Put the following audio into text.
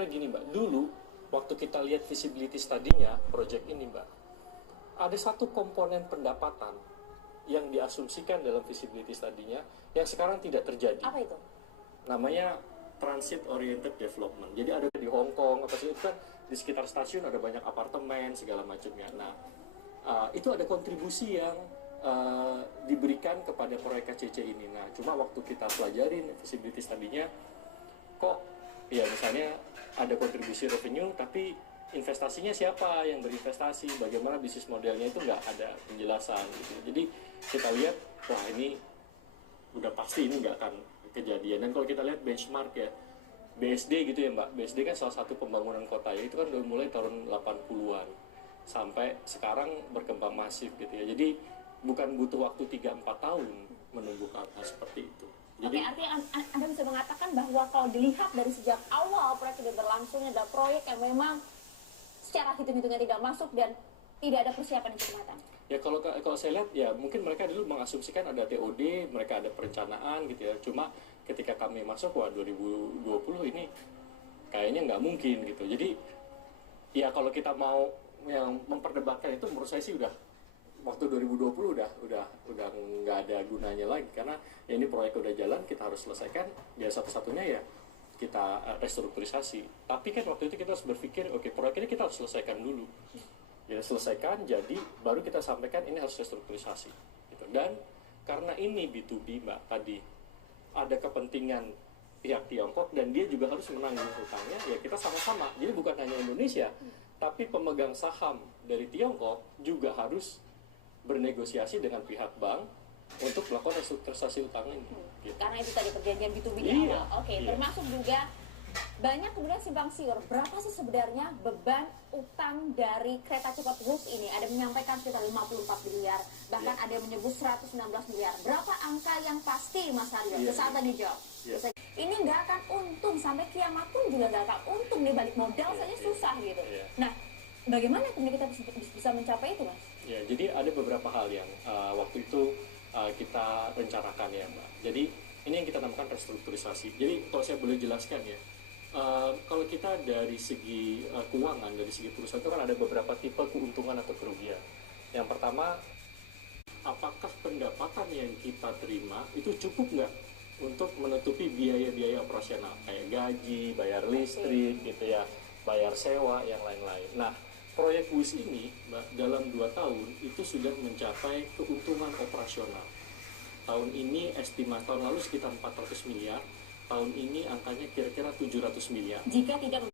Karena gini Mbak, dulu waktu kita lihat feasibility study-nya project ini Mbak, ada satu komponen pendapatan yang diasumsikan dalam feasibility study-nya yang sekarang tidak terjadi. Apa itu? Namanya transit oriented development. Jadi ada di Hong Kong apa sih, itu kan di sekitar stasiun ada banyak apartemen segala macamnya. Nah, itu ada kontribusi yang diberikan kepada proyek KCC ini. Nah, cuma waktu kita pelajarin feasibility study-nya, kok ya misalnya ada kontribusi revenue, tapi investasinya siapa yang berinvestasi, bagaimana bisnis modelnya itu nggak ada penjelasan gitu. Jadi kita lihat, wah ini udah pasti ini nggak akan kejadian. Dan kalau kita lihat benchmark ya, BSD gitu ya Mbak, BSD kan salah satu pembangunan kota ya, itu kan udah mulai tahun 80-an sampai sekarang berkembang masif gitu ya. Jadi bukan butuh waktu 3-4 tahun menumbuhkan hal seperti itu. Jadi, oke, artinya Anda bisa mengatakan bahwa kalau dilihat dari sejak awal proyek ini berlangsungnya ada proyek yang memang secara hitung-hitungnya tidak masuk dan tidak ada persiapan yang matang. Ya kalau saya lihat ya mungkin mereka dulu mengasumsikan ada TOD, mereka ada perencanaan gitu ya. Cuma ketika kami masuk, wah 2020 ini kayaknya nggak mungkin gitu. Jadi ya kalau kita mau yang memperdebatkan itu, menurut saya sih udah waktu 2020 udah nggak ada gunanya lagi, karena ya ini proyek udah jalan, kita harus selesaikan. Ya satu-satunya ya kita restrukturisasi. Tapi kan waktu itu kita harus berpikir, oke, proyek ini kita harus selesaikan dulu. Ya selesaikan, jadi baru kita sampaikan ini harus restrukturisasi gitu. Dan karena ini B2B Mbak, tadi ada kepentingan pihak Tiongkok dan dia juga harus menanggung hutangnya, ya kita sama-sama. Jadi bukan hanya Indonesia, tapi pemegang saham dari Tiongkok juga harus bernegosiasi dengan pihak bank untuk melakukan restrukturisasi utang ini. Gitu. Karena itu tadi perjanjian B2B di Iya, awal. Oke, iya. termasuk juga banyak kemudian simpang siur. Berapa sih sebenarnya beban utang dari kereta cepat Wulf ini? Ada menyampaikan sekitar 54 miliar, bahkan ada yang menyebut 116 miliar. Berapa angka yang pasti Mas Aryo? Saat tadi jawab. Ini nggak akan untung, sampai kiamat pun juga nggak akan untung nih, balik modal saja susah gitu. Nah, bagaimana kemudian kita bisa mencapai itu, Mas? Ya, jadi ada beberapa hal yang waktu itu kita rencanakan ya Mbak. Jadi ini yang kita namakan restrukturisasi. Jadi kalau saya boleh jelaskan ya, kalau kita dari segi keuangan, dari segi perusahaan itu kan ada beberapa tipe keuntungan atau kerugian. Yang pertama, apakah pendapatan yang kita terima itu cukup nggak untuk menutupi biaya-biaya operasional kayak gaji, bayar listrik gitu ya, bayar sewa, yang lain-lain. Nah, proyek WIS ini Mbak, dalam 2 tahun itu sudah mencapai keuntungan operasional. Tahun ini estimasi, tahun lalu sekitar 400 miliar, tahun ini angkanya kira-kira 700 miliar. Jika tidak